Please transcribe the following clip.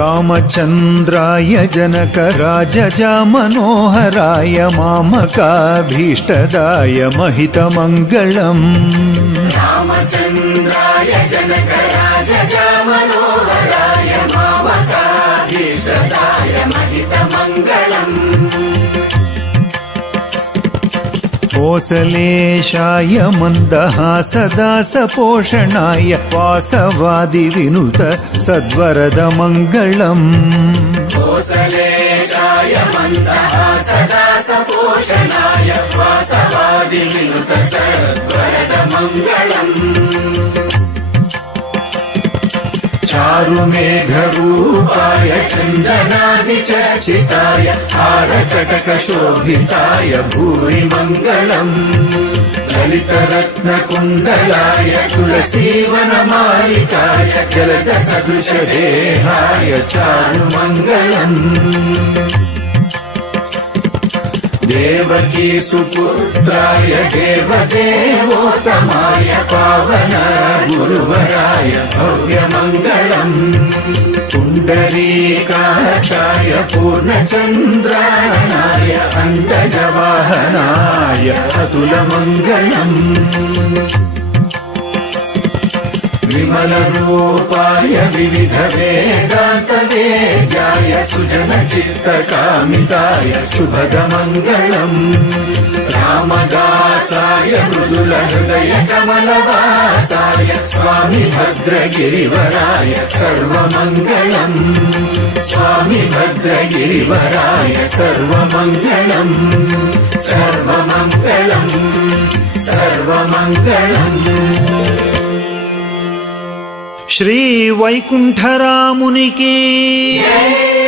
रामचन्द्राय जनकराजजामनोहराय मामकाभीष्टदाय महितमङ्गलम् रामचन्द्राय जनकराजजामनोहराय मामकाभीष्टदाय महितमङ्गलम् कोसलेशाय मन्दहासदासपोषणाय वासवादिविनुत सद्वरदमङ्गलम् कोसलेशाय मन्दहासदासपोषणाय वासवादिविनुत सद्वरदमङ्गलम् चारुमेघरूपाय चन्दनादिचर्चिताय हारकटकशोभिताय भूरि मङ्गलम् ललितरत्नकुण्डलाय तुलसीवनमालिकाय जलदसदृशदेहाय चारुमङ्गलम् देवकी सुपुत्राय देवदेवोत्तमाय पावन गुरुवराय भव्यमङ्गलम् पुण्डरीकाक्षाय पूर्णचन्द्रायणाय अण्डजवाहनाय अतुलमङ्गलम् विमलरूपाय विविधवेदान्तवेद्याय सुजनचित्तकामिताय शुभदमङ्गलम् रामदासाय मृदुलहृदयकमलवासाय स्वामी भद्रगिरिवराय सर्वमङ्गलम् स्वामी भद्रगिरिवराय सर्वमङ्गलम् सर्वमङ्गलम् सर्वमङ्गलम्। श्री वैकुंठरामुनि की